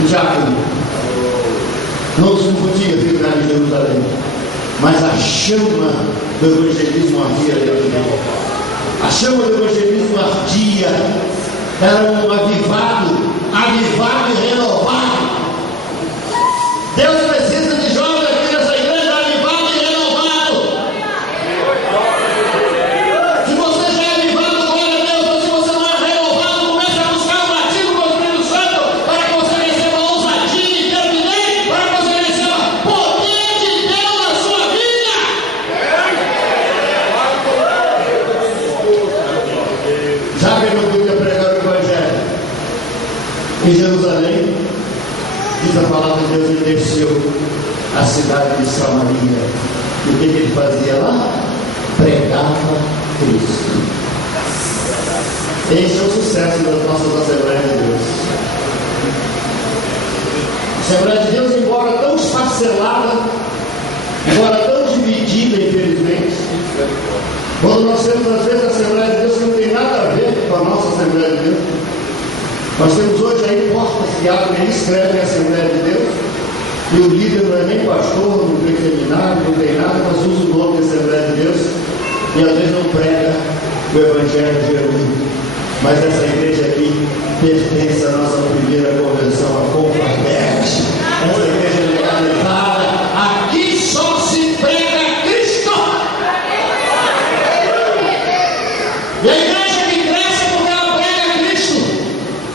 o diácono não podia ficar em Jerusalém, mas a chama do evangelismo ardia dentro dele. A chama do evangelismo ardia, era um avivado e renovado. Deus precisa de jovens aqui nessa igreja, avivado e renovado. Se você já é avivado, glória a Deus, ou se você não é renovado, comece a buscar o batismo do Espírito Santo para que você receba ousadia e terminei, para que você receba poder de Deus na sua vida. Já que eu podia pregar o Evangelho em Jerusalém, diz a palavra de Deus, ele desceu a cidade de Samaria. E o que ele fazia lá? Pregava Cristo. Esse é o sucesso das nossas Assembleias de Deus. A Assembleia de Deus, embora tão esfacelada, embora tão dividida, infelizmente, quando nós temos às vezes a Assembleia de Deus que não tem nada a ver com a nossa Assembleia de Deus. Nós temos hoje aí portas que abrem e escrevem a Assembleia de Deus, e o líder não é nem pastor, não tem seminário, não tem nada, mas usa o nome de Assembleia de Deus, e às vezes não prega o Evangelho genuíno. Mas essa igreja aqui pertence à nossa primeira convenção, a Confraternidade. Essa igreja é legalizada, aqui só se prega Cristo. E a igreja que cresce porque ela prega Cristo.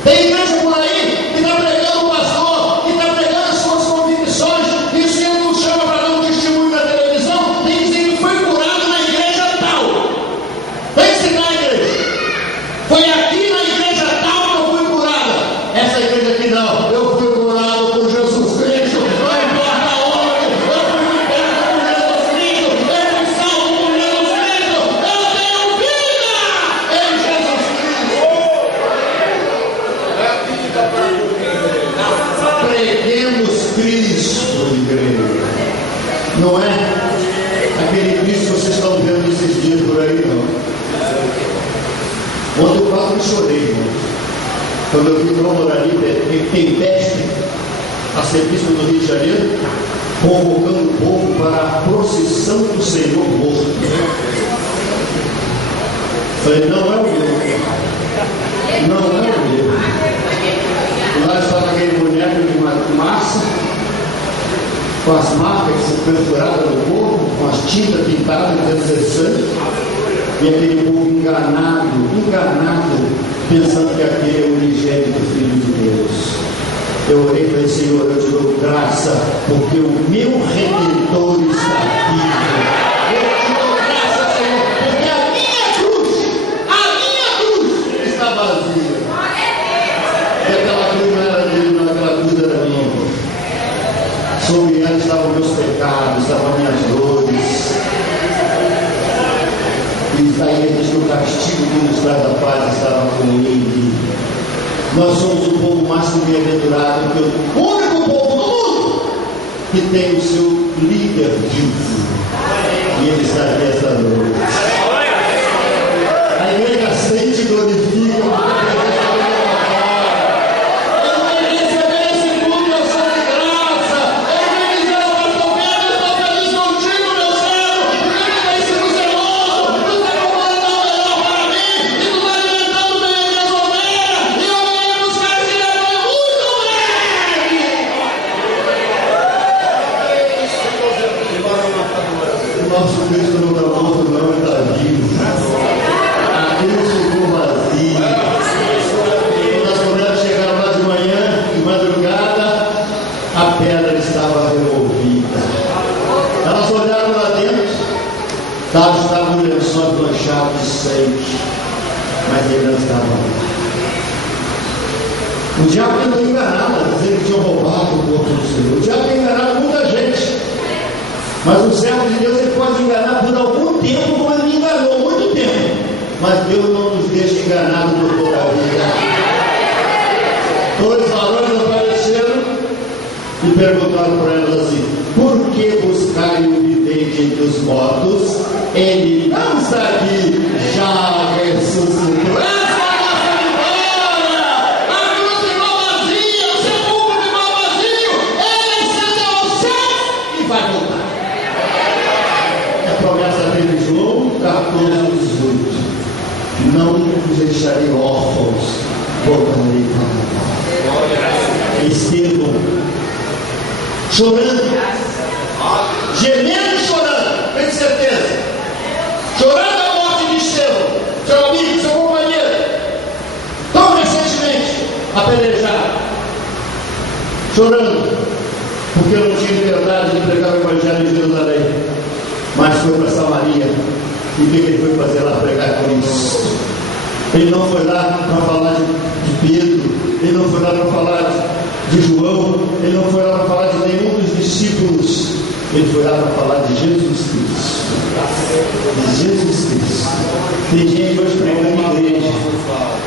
Tem igreja por aí que está pregando o pastor, que está pregando as suas convicções, e o Senhor nos chama para dar um testemunho na televisão, tem que dizer que foi curado na igreja tal. Tem que citar a igreja. Foi aqui na igreja tal que eu fui curada. Essa igreja aqui não. Eu fui curado por Jesus Cristo. Não importa onde. Eu fui liberto por Jesus Cristo. Eu fui salvo por Jesus Cristo. Eu tenho vida em Jesus Cristo. Preguemos Cristo, igreja. Não é aquele Cristo que vocês estão vendo esses dias por aí, não. Ontem eu quase chorei, irmão, quando eu vi o João Morali em Teste, a serviço do Rio de Janeiro, convocando o povo para a procissão do Senhor morto. Falei, não é o meu. Não é o meu. E lá estava aquele boneco de massa, com as marcas perfuradas no corpo, com as tintas pintadas dentro de sangue. E aquele povo enganado, pensando que aquele é o unigênito Filho de Deus. Eu orei para o Senhor, eu te dou graça, porque o meu Redentor está vivo. Eu te dou graça, Senhor, porque a minha cruz está vazia. E aquela cruz não era dele, não, aquela cruz era minha. Sobre ela estavam meus pecados, estavam minhas dores. E Isaías diz que o castigo que nos traz a paz estava com ele. Nós somos o povo mais bem-aventurado, porque o único povo do mundo que tem o seu líder vivo. E ele está aqui esta noite. A igreja sente e glorifica. Nosso Cristo não está morto, não, ele está vivo. A cruz ficou vazia. Quando as mulheres chegaram lá de manhã, de madrugada, a pedra estava removida. Elas olharam lá dentro, estavam lençóis manchados de sangue, mas ele não estava lá. O diabo tentou enganá-las, dizendo que tinham roubado o corpo do Senhor. O diabo tem enganado muita gente. Mas o servo de Deus ele pode enganar por algum tempo, como ele me enganou, muito tempo. Mas Deus não nos deixa enganados por toda a vida. Dois varões apareceram e perguntaram para elas assim: por que buscarem o vidente entre os mortos? Ele não está aqui, já ressuscitou. Essa é a nossa vitória! A cruz ficou vazia, o sepulcro ficou Estevão, chorando, gemendo e chorando, tenho certeza, chorando a morte de Estevão, seu amigo, seu companheiro, tão recentemente apedrejado, chorando, porque não tinha liberdade de pregar o Evangelho em Jerusalém, mas foi para Samaria. E o que ele foi fazer lá? Pregar Cristo. Ele não foi lá para falar de Pedro, ele não foi lá para falar de João, ele não foi lá para falar de nenhum dos discípulos, ele foi lá para falar de Jesus Cristo. De Jesus Cristo. Tem gente hoje pregando igreja,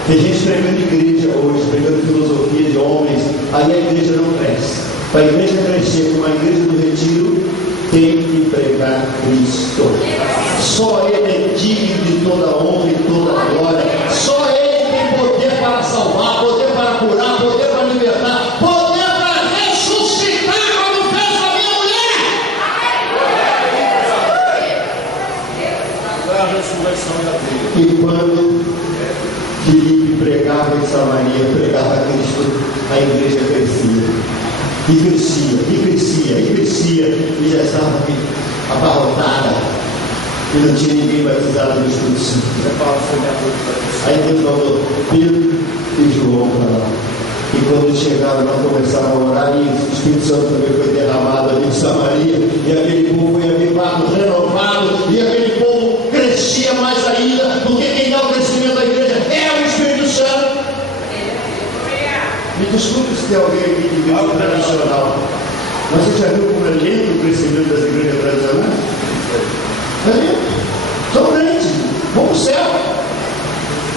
tem gente pregando igreja hoje, pregando filosofia de homens, aí a igreja não cresce. Para a igreja crescer como a igreja do Retiro, tem que pregar Cristo. Só Ele é digno de toda honra e toda glória. Só Ele tem poder para salvar, poder para curar, poder para libertar, poder para ressuscitar, como fez a minha mulher. E quando Filipe pregava em Samaria, pregava Cristo, a igreja crescia. E crescia, e crescia, e crescia, e já estava abarrotada, e não tinha ninguém batizado no Espírito Santo. Aí Deus mandou Pedro e João para lá. E quando eles chegaram lá, começaram a orar, e o Espírito Santo também foi derramado ali em Samaria, e aquele povo foi avivado, renovado, e aquele povo crescia mais ainda, porque quem dá o crescimento da igreja é o Espírito Santo. Me desculpe se tem alguém aqui de igreja tradicional, mas você já viu como é lento o crescimento das igrejas tradicionais? É lento. São crentes, vão para o céu,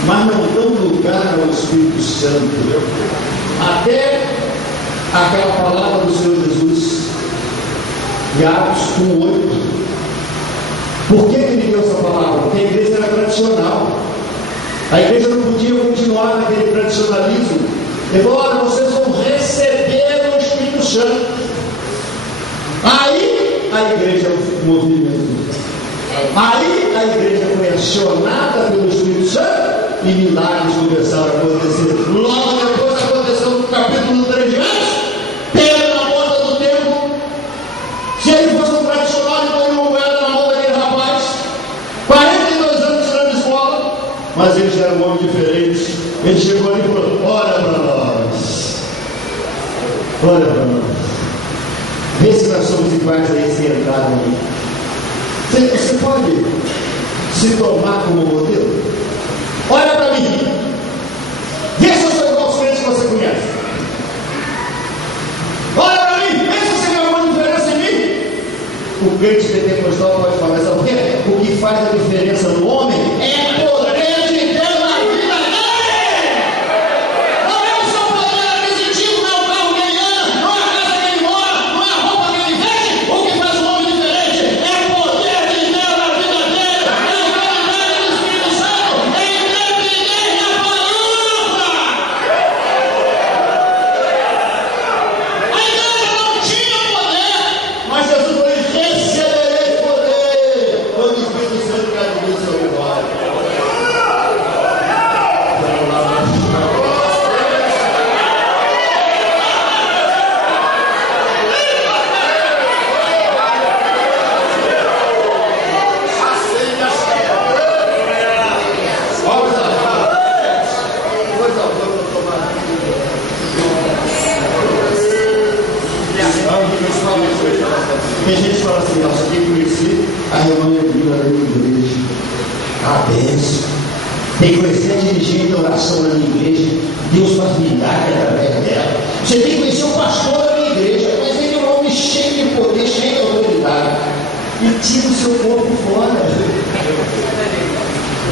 mas não dão lugar ao Espírito Santo. Até aquela palavra do Senhor Jesus, em Atos 1:8. Por que ele deu essa palavra? Porque a igreja era tradicional. A igreja não podia continuar naquele tradicionalismo. Ele falou: olha, vocês vão receber o Espírito Santo. Aí a igreja movimentou. Aí a igreja foi acionada pelo Espírito Santo e milagres começaram a acontecer. Logo depois aconteceu no capítulo 3 de Atos, Pedro na porta do templo. Se ele fosse um tradicional, ele põe uma moeda na mão daquele rapaz. 42 anos tirando escola, mas ele já era um homem diferente. Ele chegou ali e falou: olha para nós, olha para nós, vê se nós somos iguais a esse entrado aí. Você pode se tomar como modelo? Olha para mim, vê se eu sou igual aos crentes que você conhece. Olha para mim, vê se você vê alguma diferença em mim. O crente pentecostal pode falar, sabe por quê? O que faz a diferença no homem é poder de Deus na vida dele. Não é o seu poder aquisitivo, não é o carro que ele anda, não é a casa que ele mora, não é a roupa que ele veste. O que faz o homem diferente é o poder de Deus na vida dele, é a qualidade do Espírito Santo, é independente da palavra. A igreja não tinha poder, mas Jesus falou: recebereis poder quando o Espírito Santo cai sobre vós. Tem gente que fala assim: nossa, quem conhecer a reunião de vida da minha igreja, a bênção. Tem que conhecer a dirigente da oração da minha igreja, Deus faz milagre através dela. Você tem que conhecer o pastor da minha igreja, mas ele é um homem cheio de poder, cheio de autoridade. E tira o seu corpo fora.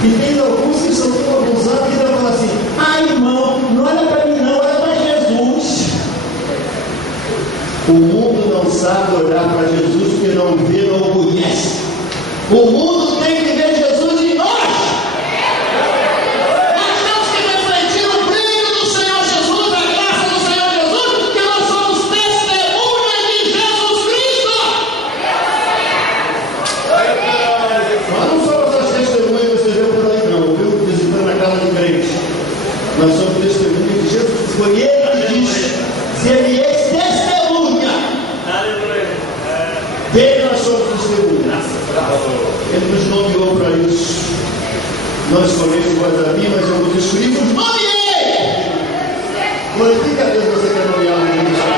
E tem alguns que são tão abusados que ainda falam assim: ah, irmão, não olha para mim não, olha para Jesus. O mundo não sabe olhar para Jesus porque não vê, não conhece. O mundo tem que ver Jesus em nós. Nós temos que refletir o brilho do Senhor Jesus, a graça do Senhor Jesus, que nós somos testemunhas de Jesus Cristo. Mas não somos as testemunhas que você vê por aí não, viu? Visitando a casa de crente. Nós somos testemunhas de Jesus, foi Ele que disse: Se ele é testemunha, dele nós somos testemunhas. Ele nos nomeou para isso. Não escolhemos mais a mim, mas eu vos escolhi, vos nomeei. Glorifica a Deus, você quer nomear o ministro.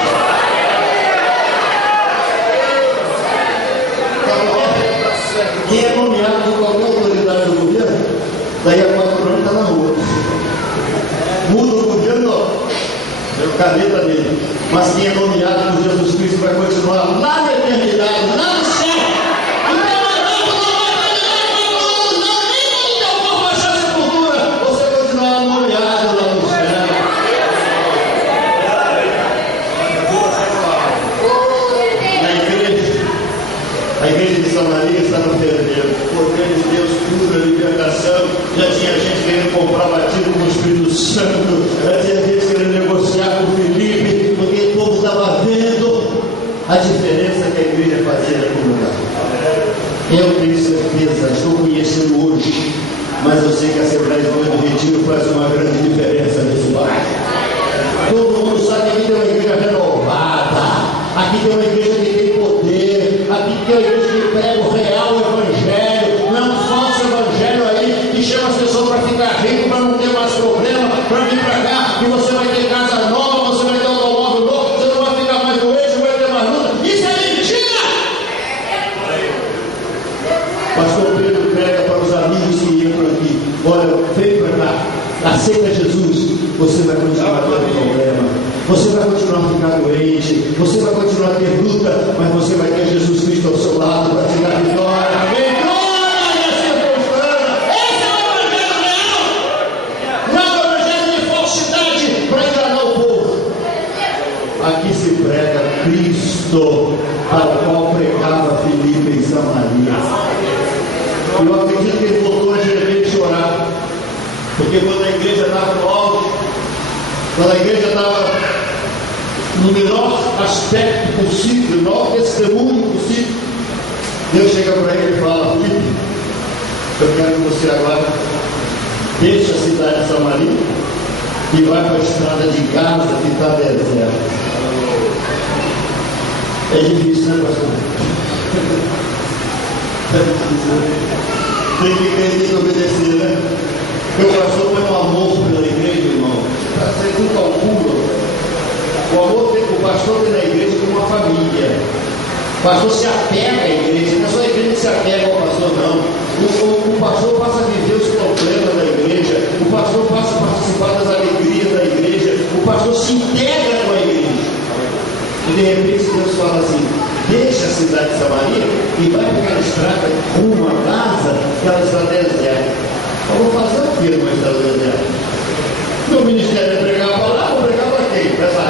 Quem é nomeado por qualquer autoridade do governo, daí a 4 anos está na rua. Muda o governo, não. É o caneta dele. Mas quem é nomeado por Jesus Cristo vai continuar lá na eternidade, lá no céu. A igreja de Samaria estava perdendo. O poder de Deus, cura, libertação. Já tinha gente querendo comprar batido com o Espírito Santo. Já tinha gente querendo negociar com o Filipe, porque o povo estava vendo a diferença que a igreja fazia naquele lugar. Eu tenho certeza, estou conhecendo hoje, mas eu sei que a Assembleia do Retiro faz uma grande diferença nesse bairro. Todo mundo sabe que aqui tem uma igreja renovada, aqui tem uma igreja que tem poder, aqui tem uma igreja que prega o real evangelho, não é um falso evangelho aí que chama as pessoas para ficar rico, para não ter mais problema, para vir para cá, que você vai ter casa nova, você vai ter automóvel novo, você não vai ficar mais doente, não vai ter mais luta. Isso é mentira! Pastor Pedro prega para os amigos que entram aqui: olha, vem para cá, aceita Jesus, você vai continuar tendo problema, você vai continuar a ficar doente, você vai continuar a ter luta, mas você vai ter Jesus Cristo ao seu lado para te dar vitória. Vitória na circunstância. Esse é o evangelho real. Não é o evangelho de falsidade para enganar o povo. Aqui se prega Cristo, para o qual pregava Filipe em Samaria. Eu acredito que ele voltou a gemer e chorar, porque quando a igreja estava no auge, quando a igreja estava no melhor aspecto possível, no maior testemunho possível, Deus chega para ele e fala: Filipe, eu quero que você agora deixe a cidade de Samaria e vai para a estrada de Gaza, que está deserta. É difícil, né, pastor? Tem que obedecer, né? Porque o pastor tem um amor pela igreja, irmão. Você não calcula. O pastor tem na igreja como uma família. O pastor se apega à igreja. Não é só a igreja que se apega ao pastor, não. O pastor passa a viver os problemas da igreja. O pastor passa a participar das alegrias da igreja. O pastor se integra com a igreja. E de repente Deus fala assim: deixa a cidade de Samaria e vai pegar a estrada rumo a Gaza, que ela está deserta. Eu vou fazer o que numa estrada deserta? Meu ministério é pregar a palavra, vou pregar para quem? Para essa